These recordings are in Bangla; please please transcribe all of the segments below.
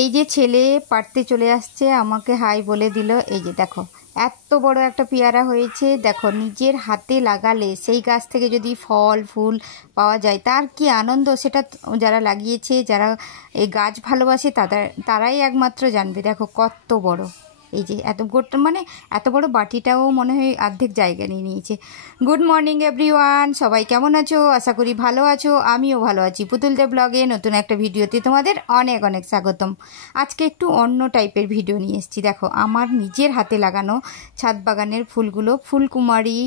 এই যে ছেলে পাড়তে চলে আসছে, আমাকে হাই বলে দিল। এই যে দেখো এত বড় একটা পেয়ারা হয়েছে। দেখো নিজের হাতে লাগালে সেই গাছ থেকে যদি ফল ফুল পাওয়া যায় তার কি আনন্দ, সেটা যারা লাগিয়েছে, যারা এই গাছ ভালোবাসে তারাই একমাত্র জানবে। দেখো কত বড়। এই যে এত বড় বাটিটাও মনে হয় অর্ধেক জায়গা নিয়ে নিয়েছে। গুড মর্নিং এভরিওয়ান, সবাই কেমন আছো? আশা করি ভালো আছো, আমিও ভালো আছি। পুতুল দে ব্লগে নতুন একটা ভিডিওতে তোমাদের অনেক অনেক স্বাগতম। আজকে একটু অন্য টাইপের ভিডিও নিয়ে এসেছি। দেখো আমার নিজের হাতে লাগানো ছাদ বাগানের ফুলগুলো, ফুলকুমারী,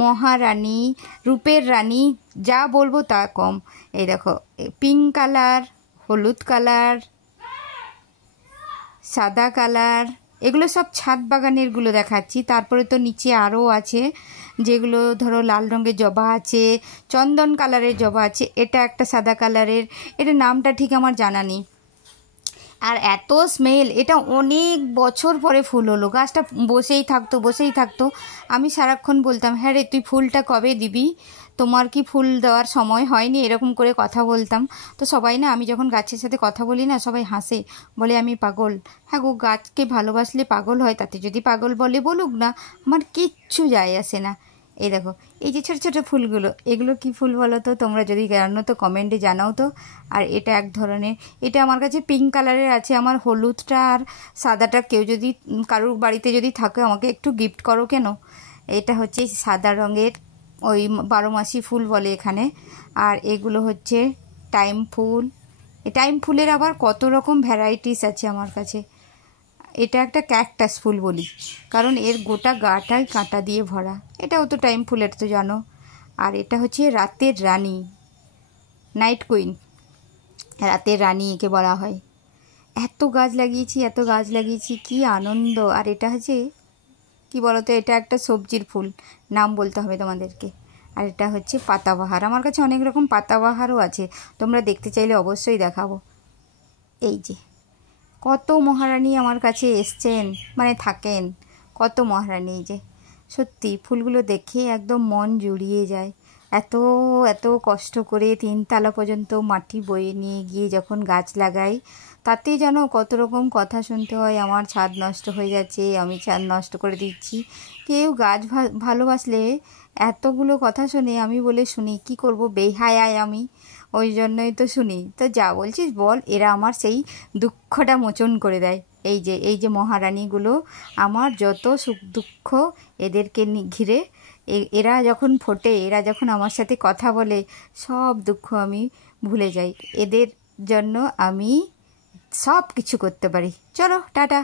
মহারানী, রূপের রানী, যা বলবো তা কম। এই দেখো পিঙ্ক কালার, হলুদ কালার, সাদা কালার, এগুলো সব ছাদ বাগানেরগুলো দেখাচ্ছি। তারপরে তো নিচে আরও আছে, যেগুলো ধরো লাল রঙের জবা আছে, চন্দন কালারের জবা আছে, এটা একটা সাদা কালারের, এটা নামটা ঠিক আমার জানা নেই। আর এত স্মেল, এটা অনেক বছর পরে ফুল হলো। গাছটা বসেই থাকতো। আমি সারাক্ষণ বলতাম, হ্যাঁ রে তুই ফুলটা কবে দিবি, তোমার কি ফুল দেওয়ার সময় হয়নি, এরকম করে কথা বলতাম। তো সবাই না, আমি যখন গাছের সাথে কথা বলি না, সবাই হাসে, বলে আমি পাগল। হ্যাঁ গো, গাছকে ভালোবাসলে পাগল হয়, তাতে যদি পাগল বলে বলুক না, আমার কিচ্ছু যায় আসে না। এই দেখো এই যে ছোটো ছোটো ফুলগুলো, এগুলো কি ফুল বলো তো? তোমরা যদি জানো তো কমেন্টে জানাও তো। আর এটা এক ধরনের, এটা আমার কাছে পিঙ্ক কালারের আছে। আমার হলুদটা আর সাদাটা কেউ যদি কারোর বাড়িতে যদি থাকে আমাকে একটু গিফট করো কেন। এটা হচ্ছে সাদা রঙের, ওই 12 মাসি ফুল বলে এখানে। আর এগুলো হচ্ছে টাইম ফুল। এই টাইম ফুলের আবার কত রকম ভ্যারাইটিস আছে আমার কাছে। এটা একটা ক্যাকটাস ফুল বলি, কারণ এর গোটা গাটাই কাঁটা দিয়ে ভরা। এটাও তো টাইম ফুলের, তো জানো। আর এটা হচ্ছে রাতের রানী, নাইট কুইন, রাতের রানী একে বলা হয়। এত গাছ লাগিয়েছি, কি আনন্দ। আর এটা হচ্ছে কি বলতো, এটা একটা সবজির ফুল, নাম বলতে হবে তোমাদেরকে। আর এটা হচ্ছে পাতাবাহার। আমার কাছে অনেক রকম পাতাবাহারও আছে, তোমরা দেখতে চাইলে অবশ্যই দেখাবো। এই যে কত মহারানী আমার কাছে এসছেন, মানে থাকেন কত মহারানী। এই যে সত্যি ফুলগুলো দেখে একদম মন জুড়িয়ে যায়। এত এত কষ্ট করে 3 তলা পর্যন্ত মাটি বয়ে নিয়ে গিয়ে যখন গাছ লাগাই, তাতে যেন কত রকম কথা শুনতে হয়। আমার ছাদ নষ্ট হয়ে যাচ্ছে, আমি ছাদ নষ্ট করে দিচ্ছি। কেউ গাছ ভালোবাসলে এতগুলো কথা শুনে, আমি বলে শুনি, কি করব, বেহায়ায় আমি, ওই জন্যই তো শুনি। তো যা বলছিস বল, এরা আমার সেই দুঃখটা মোচন করে দেয়। এই যে মহারানীগুলো, আমার যত সুখ দুঃখ এদেরকে ঘিরে, এরা যখন ফোটে, এরা যখন আমার সাথে কথা বলে, সব দুঃখ আমি ভুলে যাই। এদের জন্য আমি সব কিছু করতে পারি। চলো টাটা।